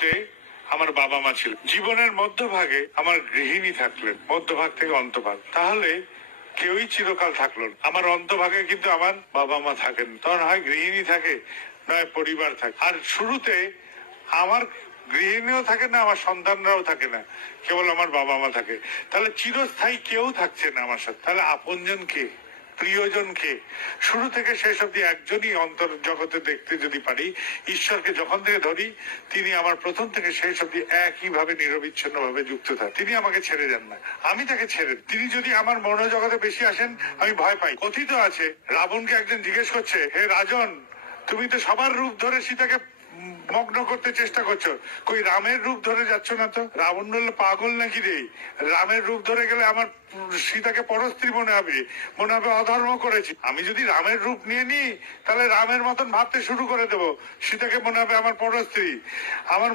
শুরুতে আমার বাবা মা ছিল, জীবনের মধ্যভাগে আমার গৃহিণী থাকলেন, মধ্যভাগ থেকে অন্তভাগ, তাহলে কেউই চিরকাল থাকলো না। আমার অন্তভাগে কিন্তু আমার বাবা মা থাকেন, তখন হয় গৃহিণী থাকে, নয় পরিবার থাকে। আর শুরুতে আমার গৃহিণীও থাকে না, আমার সন্তানরাও থাকে না, কেবল আমার বাবা মা থাকে। তাহলে চিরস্থায়ী কেউ থাকছে না আমার সাথে। তাহলে আপনজন কে, প্রিয়জনকে? শুরু থেকে শেষ অব্দি একজনই অন্তর জগতে দেখতে যদি পারি, ঈশ্বরকে যখন থেকে ধরি, তিনি আমার প্রথম থেকে শেষ অব্দি একইভাবে নিরবিচ্ছিন্ন ভাবে যুক্ত থাকেন। তিনি আমাকে ছেড়ে যান না, আমি তাকে ছেড়ে। তিনি যদি আমার মনোজগতে বেশি আসেন, আমি ভয় পাই। কথিত আছে, রাবণকে একজন জিজ্ঞেস করছে, হে রাজন, তুমি তো সবার রূপ ধরে সীতাকে মগ্ন করতে চেষ্টা করছো, কই রামের রূপ ধরে যাচ্ছ না তো? রাবণ বললো, পাগল নাকি রে, রামের রূপ ধরে গেলে আমার সীতাকে পরস্ত্রী মনে হবে, অধর্ম করেছি। আমি যদি রামের রূপ নিয়ে নিই, তাহলে রামের মতন ভাবতে শুরু করে দেবো, সীতাকে মনে হবে আমার পরস্ত্রী। আমার